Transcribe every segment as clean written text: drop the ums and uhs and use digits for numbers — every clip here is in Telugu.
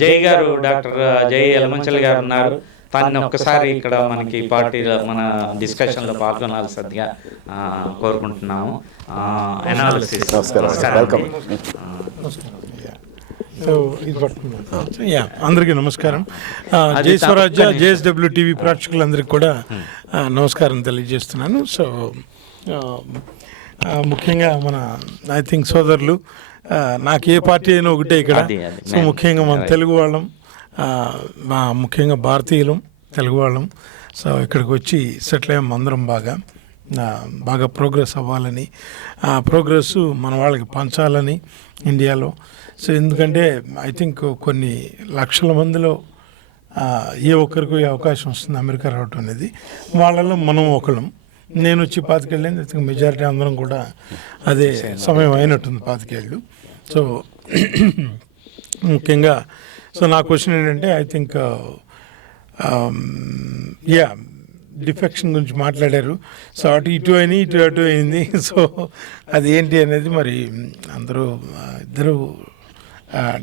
జై గారు, డాక్టర్ జై యలమంచిలి గారు ఉన్నారు. తను ఒక్కసారి ఇక్కడ మనకి పార్టీలో మన డిస్కషన్లో పాల్గొనాల్సిందిగా కోరుకుంటున్నాము. అనాలిసిస్. అందరికీ నమస్కారం. జై స్వరాజ్య జేఎస్డబ్ల్యూ టీవీ ప్రేక్షకులందరికీ కూడా నమస్కారం తెలియజేస్తున్నాను. సో ముఖ్యంగా మన ఐ థింక్ సోదరులు, నాకు ఏ పార్టీ అయినా ఒకటే ఇక్కడ. సో ముఖ్యంగా మన తెలుగు వాళ్ళం, ముఖ్యంగా భారతీయులం, తెలుగు వాళ్ళం. సో ఇక్కడికి వచ్చి సెటిల్ అయ్యాం అందరం. బాగా ప్రోగ్రెస్ అవ్వాలని, ప్రోగ్రెస్ మన వాళ్ళకి పంచాలని ఇండియాలో. సో ఎందుకంటే ఐ థింక్ కొన్ని లక్షల మందిలో ఏ ఒక్కరికి అవకాశం వస్తుంది అమెరికా రావటం అనేది. వాళ్ళలో మనం ఒకళ్ళం. నేను వచ్చి 25 ఏళ్ళైంది. ఐ థింక్ మెజారిటీ అందరం కూడా అదే సమయం అయినట్టుంది, 25 ఏళ్ళు. సో ముఖ్యంగా నా క్వశ్చన్ ఏంటంటే, ఐ థింక్ డిఫెక్షన్ గురించి మాట్లాడారు. సో అటు ఇటు అయినాయి, ఇటు అటు అయింది. సో అది ఏంటి అనేది మరి అందరూ ఇద్దరు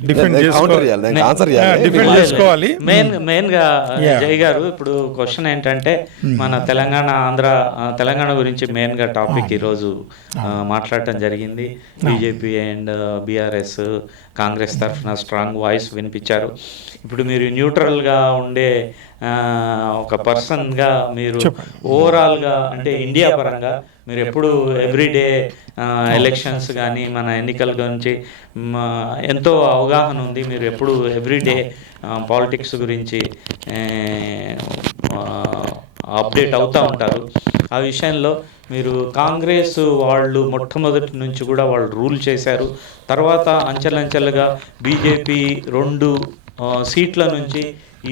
డిఫెండ్ చేసుకోవాలి. మెయిన్గా జై గారు, ఇప్పుడు క్వశ్చన్ ఏంటంటే, మన తెలంగాణ గురించి మెయిన్గా టాపిక్ ఈరోజు మాట్లాడటం జరిగింది. బీజేపీ అండ్ బీఆర్ఎస్ కాంగ్రెస్ తరఫున స్ట్రాంగ్ వాయిస్ వినిపించారు. ఇప్పుడు మీరు న్యూట్రల్గా ఉండే ఒక పర్సన్గా మీరు ఓవరాల్గా అంటే ఇండియా పరంగా మీరు ఎప్పుడు ఎవ్రీడే ఎలక్షన్స్ కానీ మన ఎన్నికల గురించి ఎంతో అవగాహన ఉంది. మీరు ఎప్పుడు ఎవ్రీడే పాలిటిక్స్ గురించి అప్డేట్ అవుతూ ఉంటారు. ఆ విషయంలో మీరు కాంగ్రెస్ వాళ్ళు మొట్టమొదటి నుంచి కూడా వాళ్ళు రూల్ చేశారు. తర్వాత అంచెలంచెలుగా బీజేపీ 2 సీట్ల నుంచి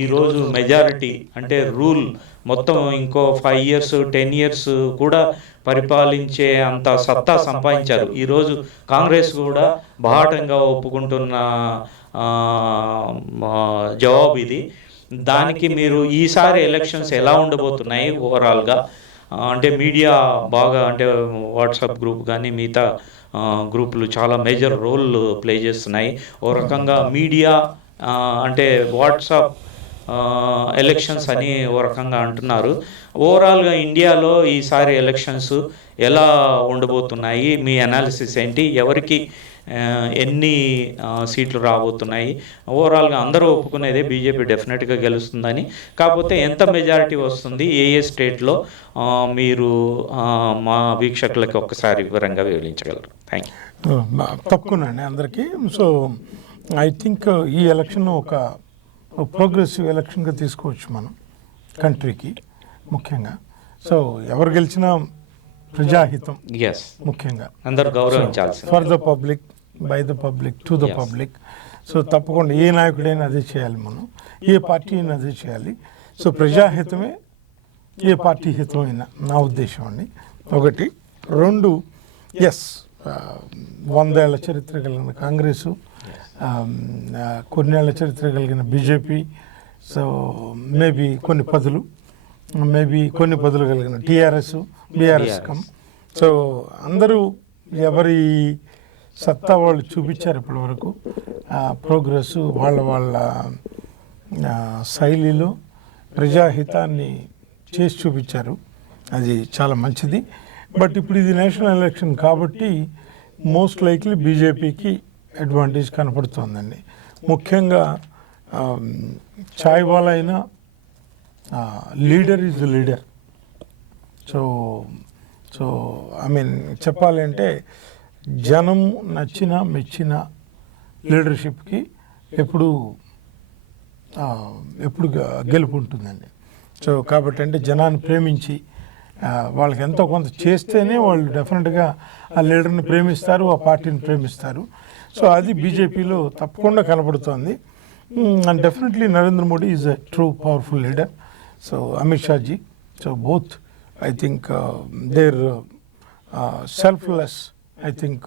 ఈరోజు మెజారిటీ అంటే రూల్ మొత్తం ఇంకో 5 years 10 years కూడా పరిపాలించే అంత సత్తా సంపాదించారు. ఈరోజు కాంగ్రెస్ కూడా బాహాటంగా ఒప్పుకుంటున్న జవాబు ఇది. దానికి మీరు ఈసారి ఎలక్షన్స్ ఎలా ఉండబోతున్నాయి ఓవరాల్గా? అంటే మీడియా బాగా, అంటే వాట్సాప్ గ్రూప్ కానీ మిగతా గ్రూపులు చాలా మేజర్ రోల్ ప్లే చేస్తున్నాయి. ఓ రకంగా మీడియా అంటే వాట్సాప్ ఎలక్షన్స్ అని ఓ రకంగా అంటున్నారు. ఓవరాల్గా ఇండియాలో ఈసారి ఎలక్షన్స్ ఎలా ఉండబోతున్నాయి? మీ అనాలిసిస్ ఏంటి? ఎవరికి ఎన్ని సీట్లు రాబోతున్నాయి? ఓవరాల్గా అందరూ ఒప్పుకునేదే బీజేపీ డెఫినెట్గా గెలుస్తుందని. కాకపోతే ఎంత మెజారిటీ వస్తుంది, ఏ స్టేట్లో మీరు మా వీక్షకులకి ఒక్కసారి వివరంగా వివరించగలరు? Thank you. తప్పకుండా అందరికీ. సో ఐ థింక్ ఈ ఎలక్షన్ ఒక ప్రోగ్రెసివ్ ఎలక్షన్గా తీసుకోవచ్చు మనం కంట్రీకి ముఖ్యంగా. సో ఎవరు గెలిచినా ప్రజాహితం ముఖ్యంగా అందరూ గౌరవించాల్సి, for the public, by the public, to the public. So తప్పకుండా ఏ నాయకుడైనా అదే చేయాలి, మనం ఏ పార్టీ అయినా అదే చేయాలి. సో ప్రజాహితమే ఏ పార్టీ హితమైనా నా ఉద్దేశం అండి. 1. 2, 100 ఏళ్ల చరిత్ర కలిగిన కాంగ్రెసు, కొన్నేళ్ల చరిత్ర కలిగిన బీజేపీ. సో మేబీ కొన్ని పదులు కలిగిన టీఆర్ఎస్, బీఆర్ఎస్ కమ్. సో అందరూ ఎవరి సత్తా వాళ్ళు చూపించారు ఇప్పటి వరకు. ప్రోగ్రెస్ వాళ్ళ శైలిలో ప్రజాహితాన్ని చేసి చూపించారు. అది చాలా మంచిది. బట్ ఇప్పుడు ఇది నేషనల్ ఎలక్షన్ కాబట్టి మోస్ట్ లైక్లీ బీజేపీకి అడ్వాంటేజ్ కనపడుతుందండి. ముఖ్యంగా చాయ్ వాలా అయినా leader is the leader. So I mean చెప్పాలంటే జనం నచ్చిన మెచ్చిన లీడర్షిప్కి ఎప్పుడు గెలుపు ఉంటుందండి. సో కాబట్టి అంటే జనాన్ని ప్రేమించి వాళ్ళకి ఎంతో కొంత చేస్తేనే వాళ్ళు డెఫినెట్గా ఆ లీడర్ని ప్రేమిస్తారు, ఆ పార్టీని ప్రేమిస్తారు. సో అది బీజేపీలో తప్పకుండా కనబడుతోంది. And definitely Narendra Modi is a true powerful leader. So Amit Shah ji, so both I think their selfless I think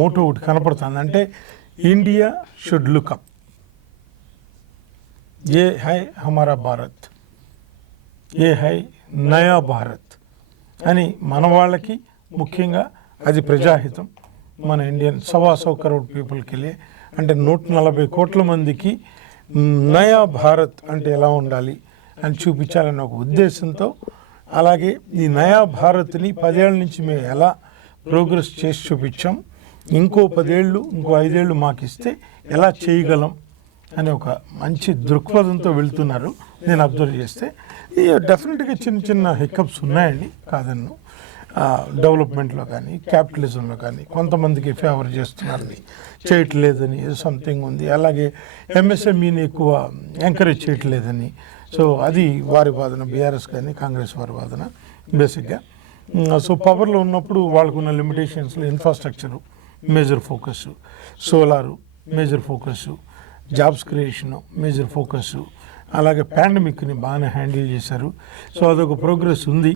motto ఒకటి కనపడుతుంది. అంటే ఇండియా షుడ్ లుక్ అప్, ఏ హై హమారా భారత్, ఏ హై నయా భారత్ అని మన వాళ్ళకి ముఖ్యంగా అది ప్రజాహితం. మన ఇండియన్ 125 crore పీపుల్కి వెళ్ళి అంటే 140 కోట్ల మందికి నయా భారత్ అంటే ఎలా ఉండాలి అని చూపించాలనే ఒక ఉద్దేశంతో, అలాగే ఈ నయా భారత్ని 10 ఏళ్ళ నుంచి మేము ఎలా ప్రోగ్రెస్ చేసి చూపించాం, ఇంకో 10 ఏళ్ళు ఇంకో 5 ఏళ్ళు మాకు ఇస్తే ఎలా చేయగలం అనే ఒక మంచి దృక్పథంతో వెళ్తున్నారు. నేను అబ్జర్వ్ చేస్తే డెఫినెట్గా చిన్న చిన్న హిక్కప్స్ ఉన్నాయండి, కాదన్ను. డెవలప్మెంట్లో కానీ క్యాపిటలిజంలో కానీ కొంతమందికి ఫేవర్ చేస్తున్నారని, చేయట్లేదని సంథింగ్ ఉంది. అలాగే ఎంఎస్ఎంఈని ఎక్కువ ఎంకరేజ్ చేయట్లేదని, సో అది వారి వాదన, బీఆర్ఎస్ కానీ కాంగ్రెస్ వారి వాదన బేసిక్గా. సో పవర్లో ఉన్నప్పుడు వాళ్ళకున్న లిమిటేషన్స్లో infrastructure major focus, solar major focus, jobs creation major focus, అలాగే పాండమిక్ని బాగానే హ్యాండిల్ చేశారు. సో అదొక ప్రోగ్రెస్ ఉంది,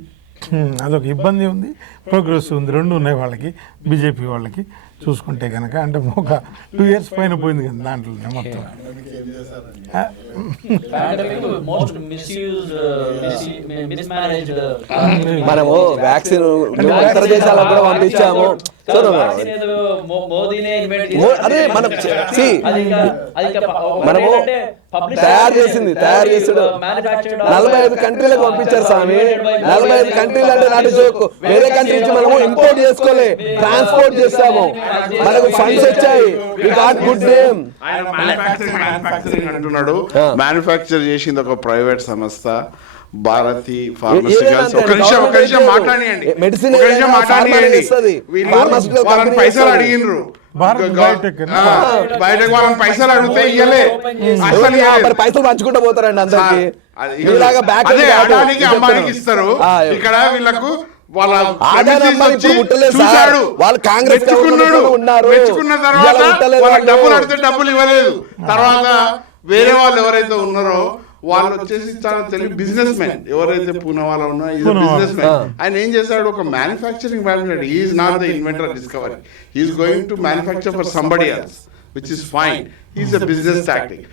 అదొక ఇబ్బంది ఉంది, ప్రోగ్రెస్ ఉంది, రెండు ఉన్నాయి వాళ్ళకి, బీజేపీ వాళ్ళకి చూసుకుంటే కనుక. అంటే ఒక 2 years పైన పోయింది కదా దాంట్లో మొత్తం. మనము వ్యాక్సిన్ ఇతర దేశాలకు కూడా పంపించాము. అదే మనము తయారు చేసాడు 45 కంట్రీలకు పంపించారు స్వామి. 45 కంట్రీలు అంటే నాటి జోక్. వేరే కంట్రీ నుంచి మనము ఇంపోర్ట్ చేసుకోలే, ట్రాన్స్పోర్ట్ చేస్తాము, మనకు ఫండ్స్ వచ్చాయి. We got good name. Manufacturing అంటున్నాడు. మ్యానుఫ్యాక్చర్ చేసింది ఒక ప్రైవేట్ సంస్థ, భారతి ఫార్మాసిటికల్స్. ఒక నిమిషం మాట్లాడియండి, వాళ్ళని పైసలు అడిగినరు, బయటకు వాళ్ళని పైసలు అడిగితే ఇయ్యలే, పైసలు పంచుకుంటూ పోతారండి అందరికి. అమ్మానికి ఇస్తారు, ఇక్కడ వీళ్ళకు వాళ్ళ చూశాడు, వాళ్ళు కాంగ్రెస్ మెచ్చుకున్న తర్వాత వాళ్ళకి డబ్బులు అడిగితే డబ్బులు ఇవ్వలేదు. తర్వాత వేరే వాళ్ళు ఎవరైతే ఉన్నారో వాళ్ళు వచ్చేసి చాలా తెలివి బిజినెస్ మ్యాన్, ఎవరైతే పూనా వాళ్ళ ఉన్నా ఇది బిజినెస్ మ్యాన్. ఆయన ఏం చేశాడు, ఒక manufacturing man. Is not the inventor discovery, is going to manufacture for somebody else, which is fine. Is a business tactic.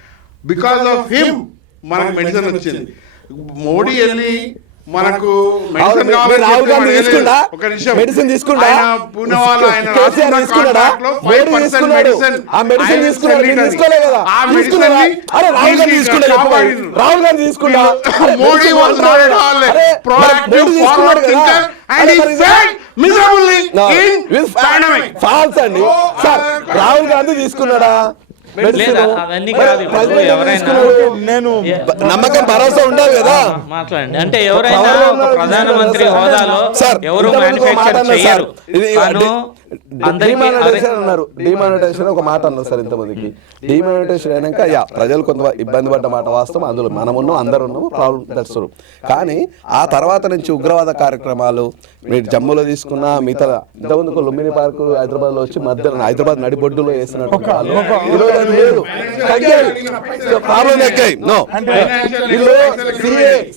Because of him మనకు మెడిసిన్ వచ్చింది. మోడీ వెళ్ళి మనకు మెడిసిన్ తీసుకుంటా, పూణే వాళ్ళు ఆయన రాసుకున్న కాంట్రాక్ట్ లో 5% medicine Modi was not at all proactive forward thinker and he failed miserably in pandemic. False అండి సార్. రాహుల్ గాంధీ తీసుకున్నాడా? అవన్నీ కాదు. ఇప్పుడు ఎవరైనా నేను నమ్మకం భరోసా ఉండాలి కదా. మాట్లాడండి. అంటే ఎవరైనా ఒక ప్రధానమంత్రి హోదాలో ఎవరు మ్యానుఫ్యాక్చర్ చేయరు. డిమానిటైజేషన్ ఒక మాట అన్నారు సార్ ఇంతమందికి. డిమానిటైజేషన్ అయినాక ప్రజలు కొంత ఇబ్బంది పడ్డ మాట వాస్తవం, అందులో మనమున్నాం, అందరు ఉన్నాము, ప్రాబ్లం తెలుస్తారు. కానీ ఆ తర్వాత నుంచి ఉగ్రవాద కార్యక్రమాలు మీరు జమ్మూలో తీసుకున్న మిగతా ఇంతమందికి లుంబిని పార్క్ హైదరాబాద్ లో వచ్చి మధ్య హైదరాబాద్ నడిబొడ్డులో వేసినట్టు ప్రాబ్లం ఎక్కాయి.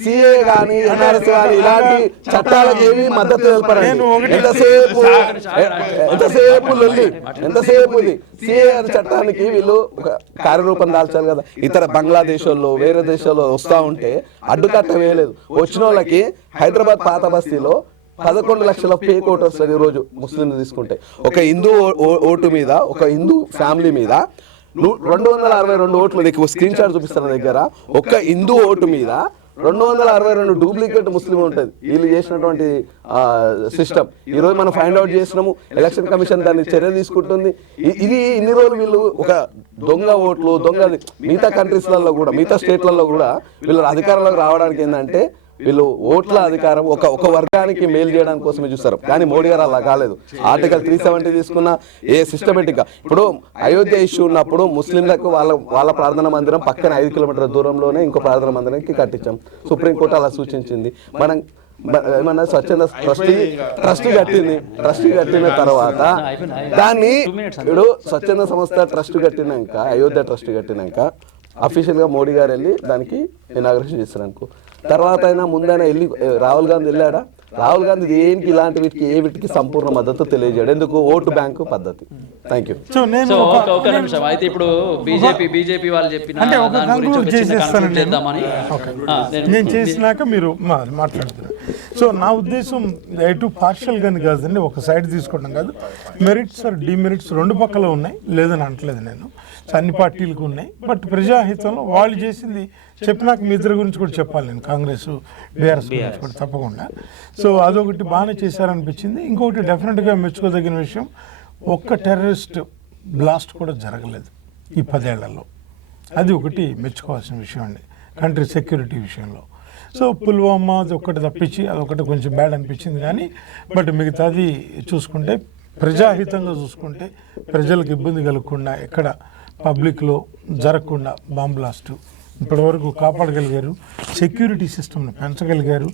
సిఏ కానీ ఎన్ఆర్ఎస్ కానీ ఇలాంటి చట్టాలకు ఏమి మద్దతు తెలపరండి. ఎంతసేపు సిఏ చట్టానికి వీళ్ళు ఒక కార్యరూపం దాల్చాలి కదా. ఇతర బంగ్లాదేశ్ వాళ్ళు వేరే దేశాల్లో వస్తూ ఉంటే అడ్డుకట్ట వేయలేదు. వచ్చిన వాళ్ళకి హైదరాబాద్ పాత బస్తీలో 11 లక్షల ఫేక్ ఓటు వస్తుంది ఈ రోజు ముస్లింలు తీసుకుంటే. ఒక హిందూ ఓటు మీద, ఒక హిందూ ఫ్యామిలీ మీద 262 ఓట్లు. నీకు స్క్రీన్ షాట్ చూపిస్తాను దగ్గర. ఒక హిందూ ఓటు మీద 262 డూప్లికేట్ ముస్లిం ఉంటుంది. వీళ్ళు చేసినటువంటి సిస్టమ్ ఈ రోజు మనం ఫైండ్ అవుట్ చేసినాము. ఎలక్షన్ కమిషన్ దాన్ని చర్య తీసుకుంటుంది. ఇది ఇన్ని రోజులు వీళ్ళు ఒక దొంగ ఓట్లు, దొంగ మిగతా కంట్రీస్లలో కూడా, మిగతా స్టేట్లలో కూడా వీళ్ళు అధికారంలోకి రావడానికి ఏంటంటే వీళ్ళు ఓట్ల అధికారం ఒక వర్గానికి మేలు చేయడానికి కోసమే చూస్తారు. కానీ మోడీ గారు అలా కాలేదు. ఆర్టికల్ 370 తీసుకున్న ఏ సిస్టమేటిక్ గా ఇప్పుడు అయోధ్య ఇష్యూ ఉన్నప్పుడు ముస్లింలకు వాళ్ళ ప్రార్థన మందిరం పక్కన 5 కిలోమీటర్ల దూరంలోనే ఇంకో ప్రార్థన మందిరానికి కట్టించాం. సుప్రీంకోర్టు అలా సూచించింది. మనం ఏమన్నా స్వచ్ఛంద ట్రస్ట్ కట్టిన తర్వాత దాన్ని ఇప్పుడు స్వచ్ఛంద సంస్థ ట్రస్ట్ కట్టినాక, అయోధ్య ట్రస్ట్ కట్టినాక అఫీషియల్ గా మోడీ గారు వెళ్ళి దానికి ఇనాగ్రేషన్ చేస్తారు అనుకో. తర్వాత అయినా ముందైనా వెళ్ళి రాహుల్ గాంధీ వెళ్ళాడా? రాహుల్ గాంధీ దేనికి ఇలాంటి వీటికి సంపూర్ణ మద్దతు తెలియజేయడు. ఎందుకు? ఓటు బ్యాంకు పద్ధతి. Thank you. ఒక నిమిషం అయితే ఇప్పుడు బీజేపీ వాళ్ళు చెప్పిన అంటే ఒక కంక్లూడ్ చేసేస్తానండి. నేను చేసినాక మీరు మాట్లాడుతున్నారు. సో నా ఉద్దేశం ఎటు పార్షియల్ కానీ కాదండి, ఒక సైడ్ తీసుకోవడం కాదు. మెరిట్స్ ఆర్ డిమెరిట్స్ రెండు పక్కల ఉన్నాయి, లేదని అంటలేదు నేను. సో అన్ని పార్టీలకు ఉన్నాయి. బట్ ప్రజాహితంలో వాళ్ళు చేసింది చెప్పినాక మీ ఇద్దరి గురించి కూడా చెప్పాలి నేను, కాంగ్రెస్ బీఆర్ఎస్ గురించి కూడా తప్పకుండా. సో అదొకటి బాగానే చేశారనిపించింది. ఇంకొకటి డెఫినెట్గా మెచ్చుకోదగిన విషయం, ఒక్క టెర్రరిస్ట్ బ్లాస్ట్ కూడా జరగలేదు ఈ 10 ఏళ్లలో. అది ఒకటి మెచ్చుకోవాల్సిన విషయం అండి కంట్రీ సెక్యూరిటీ విషయంలో. సో పుల్వామా అది ఒకటి తప్పించి అదొకటి కొంచెం బ్యాడ్ అనిపించింది కానీ, బట్ మిగతాది చూసుకుంటే ప్రజాహితంగా చూసుకుంటే ప్రజలకు ఇబ్బంది కలగకుండా, ఎక్కడ పబ్లిక్లో జరగకుండా బాంబ్ బ్లాస్ట్ ఇప్పటివరకు కాపాడగలిగారు. సెక్యూరిటీ సిస్టమ్ని పెంచగలిగారు.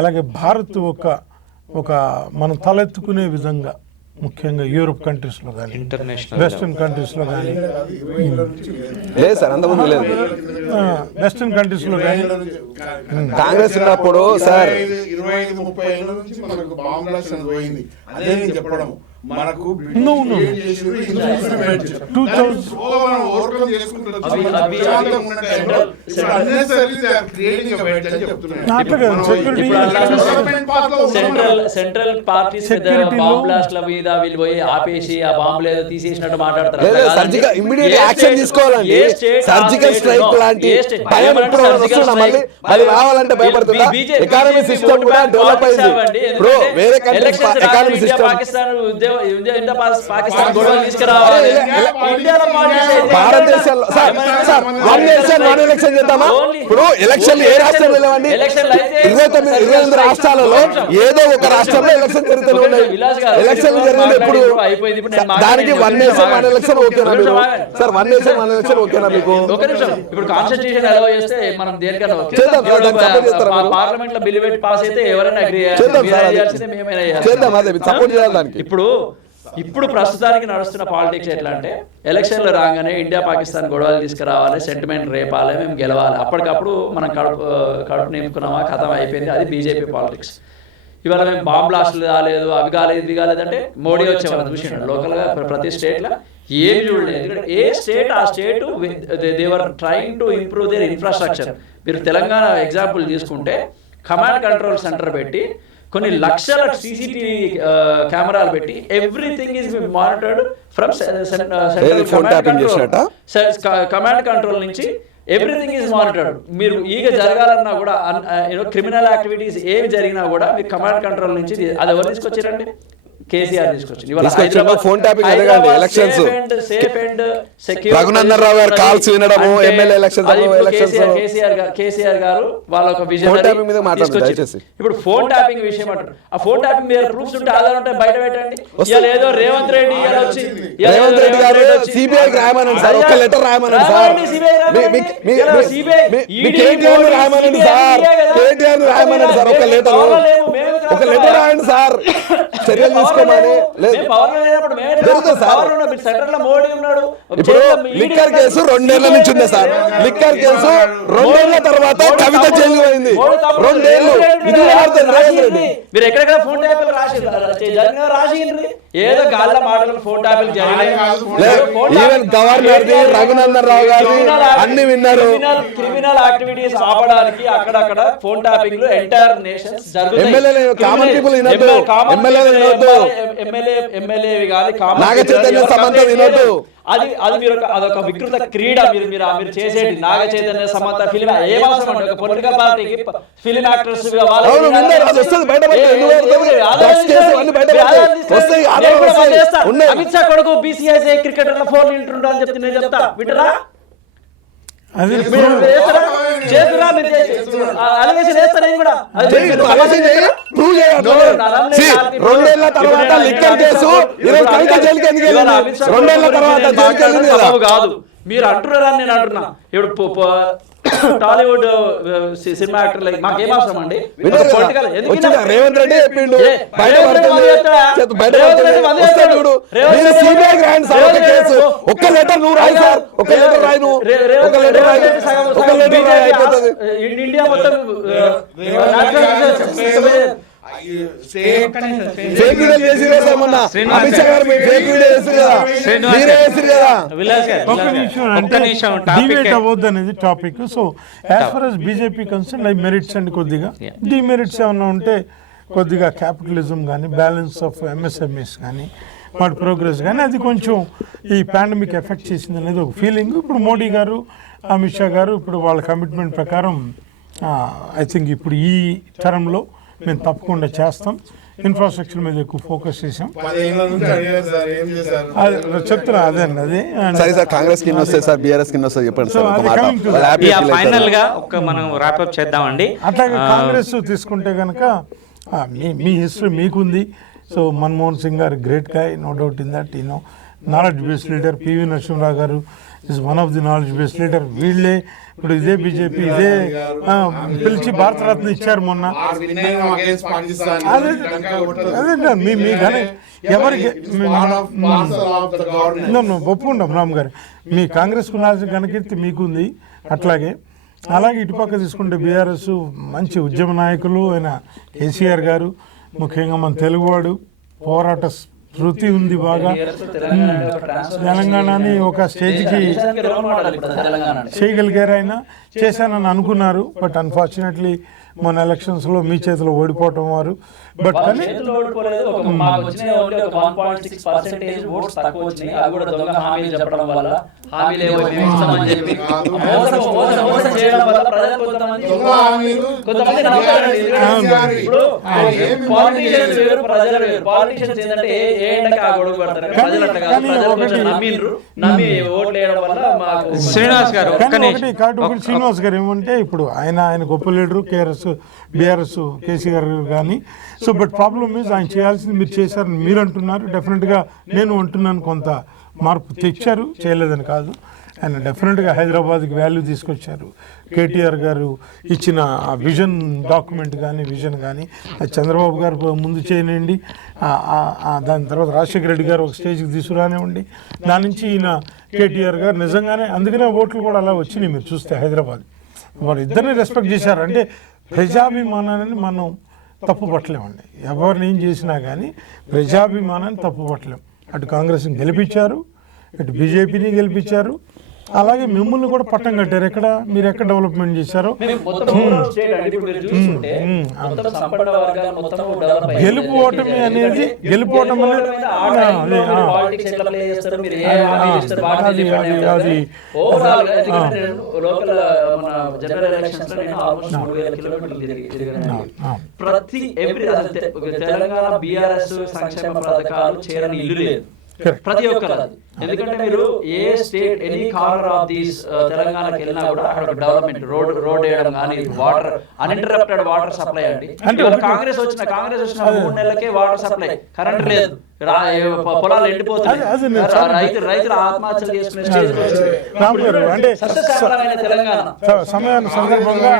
అలాగే భారత్ ఒక మనం తలెత్తుకునే విధంగా, ముఖ్యంగా యూరోప్ కంట్రీస్లో కానీ ఇంటర్నేషనల్ వెస్ట్రన్ కంట్రీస్లో కానీ లేదు సార్, అంతకుముందు లేదు. వెస్ట్రన్ కంట్రీస్లో కానీ కాంగ్రెస్ ఉన్నప్పుడు సార్ 25-30 ఏళ్ళ నుంచి మనకు బాంబ్ బ్లాస్ట్ అని పోయింది. అదే నేను చెప్పడం, మనకు No. 2000 ఓవర్కమ్ చేసుకుంటారు. సెంట్రల్ పార్టీస్ బాంబ్ బ్లాస్ట్ల మీద వీళ్ళు పోయి ఆపేసి ఆ బాంబులు ఏదో తీసేసినట్టు మాట్లాడతారు. సర్జికల్ ఇమ్మీడియట్ యాక్షన్ తీసుకోవాలండి. సర్జికల్ స్ట్రైక్ లాంటి భయం ఇప్పుడు వస్తున్నా, మళ్ళీ రావాలంటే భయపడుతుందా? ఎకానమీ సిస్టమ్ కూడా డెవలప్ అయింది. ఇప్పుడు వేరే కంట్రీస్ ఎకానమీ సిస్టమ్ పాకిస్తాన్ గొడవలు తీసుకురావాలి. భారతదేశంలో సార్ 1 నేషన్ 1 ఎలక్షన్ చేద్దామా? ఇప్పుడు ఎలక్షన్ ఏ రాష్ట్రంలో లేవండి? 29 రాష్ట్రాలలో ఏదో ఒక రాష్ట్రంలో ఎలక్షన్ జరుగుతూనే ఉన్నాయి. ఎలక్షన్ జరిగింది ఎప్పుడు? దానికి 1 నేషన్ 1 ఎలక్షన్ ఓకేనా మీరు? సార్ 1 నేషన్ 1 ఎలక్షన్ ఓకేనా మీకు? ఒక నిమిషం, ఇప్పుడు కాన్స్టిట్యూషన్ అలౌ చేస్తే మనం దేనికన్నా పార్లమెంట్ లో బిల్లు పెట్టి పాస్ అయితే ఎవరైనా అగ్రీ చేద్దాం, అదే సపోర్ట్ చేయాలి దానికి. ఇప్పుడు ప్రస్తుతానికి నడుస్తున్న పాలిటిక్స్ ఎట్లా అంటే, ఎలక్షన్లు రాగానే ఇండియా పాకిస్తాన్ గొడవలు తీసుకురావాలి, సెంటిమెంట్ రేపాలి, మేము గెలవాలి, అప్పటికప్పుడు మనం కడుపు నింపుకున్నామా, కథం అయిపోయింది. అది బీజేపీ పాలిటిక్స్. ఇవాళ మేము బాంబ్ బ్లాస్టులు కాలేదు, అవి కాలేదు, ఇది కాలేదంటే మోడీ వచ్చేవాళ్ళని చూసినాడు లోకల్గా ప్రతి స్టేట్లో ఏమి చూడలేదు. ఎందుకంటే ఏ స్టేట్ ఆ state they're trying to improve their infrastructure. మీరు తెలంగాణ ఎగ్జాంపుల్ తీసుకుంటే కమాండ్ కంట్రోల్ సెంటర్ పెట్టి కొన్ని లక్షల CCTV కెమెరాలు పెట్టి everything is monitored from command control నుంచి ఎవ్రీథింగ్ ఈజ్ మానిటర్డ్. మీరు ఈగ జరగాలన్నా కూడా క్రిమినల్ యాక్టివిటీస్ ఏమి జరిగినా కూడా మీరు కమాండ్ కంట్రోల్ నుంచి, అది ఎవరు తీసుకొచ్చారండి? కేసీఆర్ తీసుకొచ్చి ఫోన్ ట్యాపింగ్ అడగండి. ఎలక్షన్స్ రఘునందన్ రావు గారు కాల్స్ వినడము, ఎమ్మెల్యే ఎలక్షన్స్ కేసీఆర్ గారు వాళ్ళ ఒక విజన్ తీసుకొచ్చి ఇప్పుడు ఫోన్ ట్యాపింగ్ విషయం అంటారు. ఆ ఫోన్ ట్యాపింగ్ మీద ప్రూఫ్స్ ఉంటే, ఆధార్ ఉంటే బయట పెట్టండి. ఏదో రేవంత్ రెడ్డి గారు సిబిఐ రాయమనండి సార్, ఒక లెటర్ రాయమనండి సార్, కేటీఆర్ రాయమనండి సార్, కేటీఆర్ రాయమనండి సార్, ఒక లెటర్ రాయండి సార్, చర్యలు తీసుకోమని. ఇప్పుడు లిక్కర్ కేసు 2 ఏళ్ల నుంచి ఉంది సార్. లిక్కర్ కేసు 2 ఏళ్ల తర్వాత కవిత జైలు అయింది. 2 ఏళ్ళు ఇది మీరు ఎక్కడెక్కడ ఫోన్ ట్యాపులు రాసి ఏదో గాల్ల మాటలు phone ట్యాపులు even governor Raghunandan Rao గారు అన్ని విన్నారు. క్రిమినల్ యాక్టివిటీస్ ఆపడానికి అక్కడక్కడ ఫోన్ ట్యాపింగ్ లో ఎంటైర్ నేషన్స్ జరుగుతాయి. కామన్ పీపుల్ వినొద్దు, ఎమ్మెల్యేవి కాదు, నాగ చైతన్య సమంత వినొద్దు. అది మీరు అదొక వికృత క్రీడ. మీరు చేసేది నాగ చైతన్య సమంత ఫిలిం ఏం అవసరం అండి? ఒక పొలిటికల్ పార్టీకి ఫిలిం యాక్టర్స్ అమిత్ షా కొడుకు BCCI క్రికెటర్ల ఫోన్ వింటుండ్రు అని చెప్తే నేను చెప్తా, వింటరా? కాదు మీరు అంటున్నారని నేను అంటున్నా. ఇప్పుడు టాలీవుడ్ సినిమా యాక్టర్ లైక్ మాకేం అవసరం అండి? రేవంత్ రెడ్డి చెప్పిండు ఒక్క లెటర్ నువ్వు రాయి సార్, ఒక లెటర్ రాయి, ఇండియా మొత్తం ఫేక్ వీడియోలు చేసి కదా మొన్న అమిత్ షా గారు ఫేక్ వీడియో చేసి కదా మీరే చేసి కదా. విలాస్ గారు, ఒక్క నిమిషం డిబేట్ అవ్వద్దు అనేది topic. So as for as BJP concern like merits and కొద్దిగా డిమెరిట్స్ ఏమన్నా ఉంటే కొద్దిగా క్యాపిటలిజం కానీ బ్యాలెన్స్ ఆఫ్ ఎంఎస్ఎంఈస్ కానీ వాటి ప్రోగ్రెస్ కానీ అది కొంచెం ఈ పాండమిక్ ఎఫెక్ట్ చేసింది అనేది ఒక ఫీలింగ్. ఇప్పుడు మోడీ గారు అమిత్ షా గారు ఇప్పుడు వాళ్ళ కమిట్మెంట్ ప్రకారం ఐ థింక్ ఇప్పుడు ఈ టర్మ్లో మేము తప్పకుండా చేస్తాం. ఇన్ఫ్రాస్ట్రక్చర్ మీద ఎక్కువ ఫోకస్ చేసాం. చెప్తున్నా అదేండి అదే. సరే సార్, కాంగ్రెస్ కింద వస్తాయి సార్, బీఆర్ఎస్ కింద వస్తాయి చెప్పండి సార్. ఒక మాట ఫైనల్ గా ఒక మనం ర్యాపప్ చేద్దామండి. అట్లాగే కాంగ్రెస్ తీసుకుంటే కనుక మీ హిస్టరీ మీకుంది. సో మన్మోహన్ సింగ్ గారు great guy, no doubt in that. You know knowledge based leader. PV Narasimha Rao గారు is one of the knowledge based leader. వీళ్ళే ఇప్పుడు ఇదే బీజేపీ ఇదే పిలిచి భారతరత్న ఇచ్చారు మొన్న. అదే మీ ఎవరికి ఒప్పుకుంటాం రామ్ గారు, మీ కాంగ్రెస్ కులాల్సిన ఘనకీర్తి మీకుంది. అలాగే ఇటుపక్క తీసుకుంటే బీఆర్ఎస్ మంచి ఉద్యమ నాయకులు అయిన కేసీఆర్ గారు, ముఖ్యంగా మన తెలుగువాడు పోరాట శృతి ఉంది బాగా. తెలంగాణని ఒక స్టేజ్కి చేయగలిగారు, ఆయన చేశానని అనుకున్నారు. బట్ అన్ఫార్చునేట్లీ మన ఎలక్షన్స్లో మీ చేతిలో ఓడిపోవటం వారు. బట్ కానీ శ్రీనివాస్ గారు శ్రీనివాస్ గారు ఏమంటే ఇప్పుడు ఆయన గొప్ప లీడరు బీఆర్ఎస్ కేసీఆర్ గారు కానీ. సో బట్ ప్రాబ్లమ్ మీన్స్ ఆయన చేయాల్సింది మీరు చేశారని మీరు అంటున్నారు. డెఫినెట్గా నేను అంటున్నాను, కొంత మార్పు తెచ్చారు, చేయలేదని కాదు. ఆయన డెఫినెట్గా హైదరాబాద్కి వాల్యూ తీసుకొచ్చారు. కేటీఆర్ గారు ఇచ్చిన విజన్ డాక్యుమెంట్ కానీ విజన్ కానీ చంద్రబాబు గారు ముందు చేయనివ్వండి, దాని తర్వాత రాజశేఖర రెడ్డి గారు ఒక స్టేజ్కి తీసుకురానివ్వండి, దాని నుంచి ఈయన కేటీఆర్ గారు నిజంగానే అందుకనే ఓట్లు కూడా అలా వచ్చినాయి. మీరు చూస్తే హైదరాబాద్ వాళ్ళు ఇద్దరిని రెస్పెక్ట్ చేశారు. అంటే ప్రజాభిమానాన్ని మనం తప్పు పట్టలేమండి. ఎవరిని ఏం చేసినా కానీ ప్రజాభిమానాన్ని తప్పు పట్టలేం. అటు కాంగ్రెస్ని గెలిపించారు, ఇటు బీజేపీని గెలిపించారు, అలాగే మిమ్మల్ని కూడా పట్టం కట్టారు. ఎక్కడ మీరు ఎక్కడ డెవలప్మెంట్ చేశారో గెలుపోవటం అనేది ప్రతి తెలంగాణ బీఆర్ఎస్ సంక్షేమ పథకాలు చేరని ఇల్లు లేదు ప్రతి ఒక్కరు. ఎందుకంటే మీరు ఏ state any corner of these తెలంగాణకి వెళ్ళినా కూడా అక్కడ డెవలప్మెంట్ రోడ్ వేయడం కానీ వాటర్ అన్ఇంటరప్టెడ్ వాటర్ సప్లై అండి. కాంగ్రెస్ వచ్చిన 3 నెలలకే వాటర్ సప్లై, కరెంట్ లేదు, పొలాలు ఎండిపోతున్నాయి, రైతులు ఆత్మహత్యలు చేసుకునే తెలంగాణ సమయాన్ని సందర్భంగా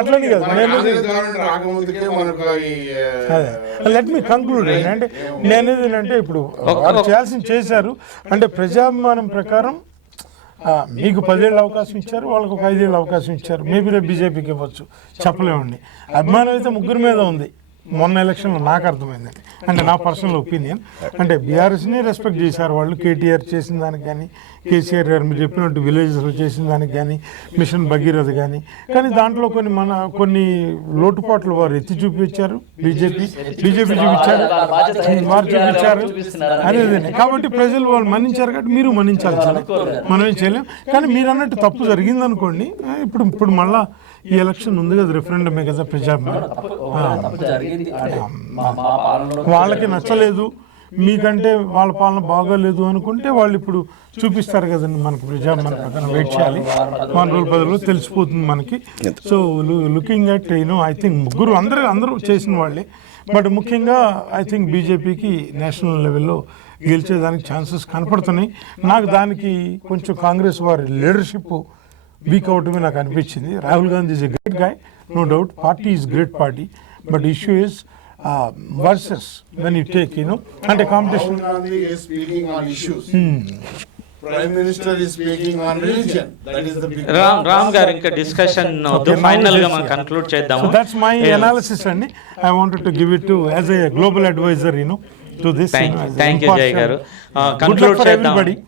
అట్లని కాదు. లెట్ మీ కంక్లూడ్ అంటే నేనేదంటే ఇప్పుడు చేయాల్సింది చేశారు. అంటే ప్రజాభిమానం ప్రకారం మీకు 10 ఏళ్ళ అవకాశం ఇచ్చారు, వాళ్ళకు ఒక 5 ఏళ్ళ అవకాశం ఇచ్చారు. మేబీ రేపు బీజేపీకి ఇవ్వచ్చు, చెప్పలేమండి. అభిమానం అయితే ముగ్గురు మీద ఉంది. మొన్న ఎలక్షన్లో నాకు అర్థమైందండి, అంటే నా పర్సనల్ ఒపీనియన్. అంటే బీఆర్ఎస్ని రెస్పెక్ట్ చేశారు వాళ్ళు, కేటీఆర్ చేసిన దానికి కానీ, కేసీఆర్ గారు మీరు చెప్పినట్టు విలేజెస్లో చేసిన దానికి కానీ, మిషన్ భగీరథ కానీ. కానీ దాంట్లో కొన్ని లోటుపాట్లు వారు ఎత్తి చూపించారు. బీజేపీ చూపించారు, వారు చూపించారు అనేది. కాబట్టి ప్రజలు వాళ్ళు మన్నించారు, కాబట్టి మీరు మన్నించాల్సిందే, మనం ఏం చేయలేం. కానీ మీరు అన్నట్టు తప్పు జరిగిందనుకోండి, ఇప్పుడు మళ్ళా ఈ ఎలక్షన్ ఉంది కదా, రిఫరెండమే కదా, ప్రజాభిమానం వాళ్ళకి నచ్చలేదు, మీకంటే వాళ్ళ పాలన బాగోలేదు అనుకుంటే వాళ్ళు ఇప్పుడు చూపిస్తారు కదండి మనకి. ప్రజాభిమానం ప్రకారం వెయిట్ చేయాలి, 1 రోజుల 10 రోజులు తెలిసిపోతుంది మనకి. So looking at I think ముగ్గురు అందరూ చేసిన వాళ్ళే. బట్ ముఖ్యంగా ఐ థింక్ బీజేపీకి నేషనల్ లెవెల్లో గెలిచేదానికి ఛాన్సెస్ కనపడుతున్నాయి. నాకు దానికి కొంచెం కాంగ్రెస్ వారి లీడర్షిప్ వీక్ అవటమే నాకు అనిపించింది. Rahul Gandhi is a great guy, no doubt. Party is great party, but issue is versus when you take అంటే competition. Prime Minister is speaking on religion. That is the big. Ram గారు ఇంకా డిస్కషన్ వద్దు, now ఫైనల్ గా this- మనం కంక్లూడ్ చేద్దాము. So that's my analysis, and I wanted to give it to as a global advisor, to this. Thank you జై గారు. Good luck కంక్లూడ్ for చేద్దాం. everybody.